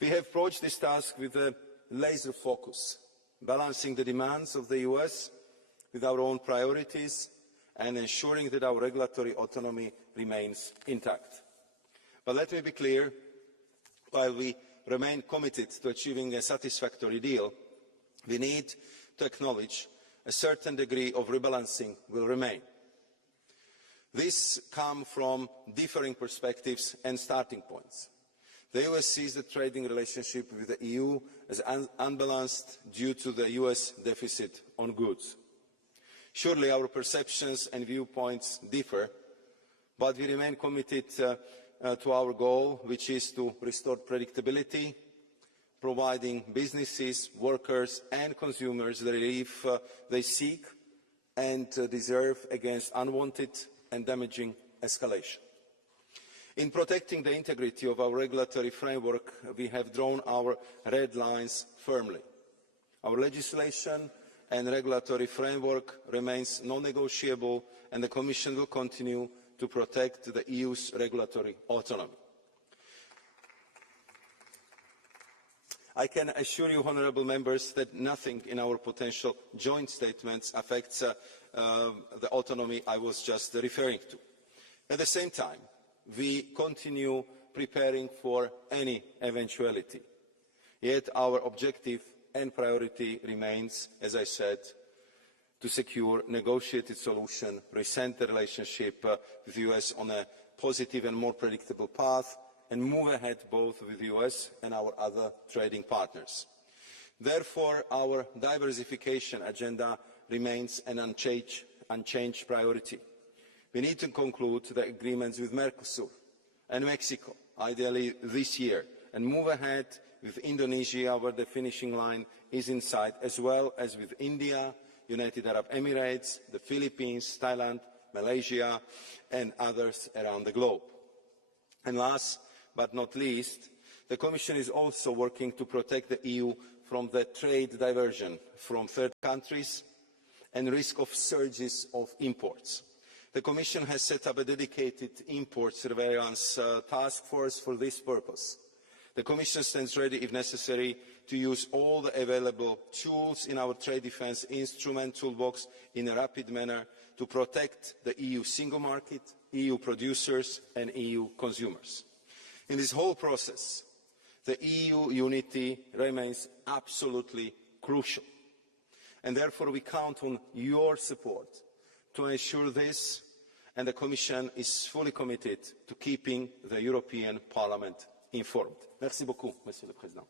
We have approached this task with a laser focus, balancing the demands of the US with our own priorities and ensuring that our regulatory autonomy remains intact. But let me be clear, while we remain committed to achieving a satisfactory deal, we need to acknowledge a certain degree of rebalancing will remain. This comes from differing perspectives and starting points. The US sees the trading relationship with the EU as unbalanced due to the US deficit on goods. Surely our perceptions and viewpoints differ, but we remain committed to our goal, which is to restore predictability, providing businesses, workers and consumers the relief they seek and deserve against unwanted and damaging escalation. In protecting the integrity of our regulatory framework, we have drawn our red lines firmly. Our legislation and regulatory framework remains non-negotiable, and the Commission will continue to protect the EU's regulatory autonomy. I can assure you, honourable members, that nothing in our potential joint statements affects the autonomy I was just referring to. At the same time, we continue preparing for any eventuality. Yet our objective and priority remains, as I said, to secure a negotiated solution, present the relationship with the US on a positive and more predictable path, and move ahead both with the US and our other trading partners. Therefore, our diversification agenda remains an unchanged priority. We need to conclude the agreements with Mercosur and Mexico, ideally this year, and move ahead with Indonesia, where the finishing line is in sight, as well as with India, United Arab Emirates, the Philippines, Thailand, Malaysia, and others around the globe. And last but not least, the Commission is also working to protect the EU from the trade diversion from third countries and risk of surges of imports. The Commission has set up a dedicated import surveillance task force for this purpose. The Commission stands ready, if necessary, to use all the available tools in our trade defence instrument toolbox in a rapid manner to protect the EU single market, EU producers and EU consumers. In this whole process, the EU unity remains absolutely crucial, and therefore we count on your support to ensure this, and the Commission is fully committed to keeping the European Parliament informed. Merci beaucoup, Monsieur le Président.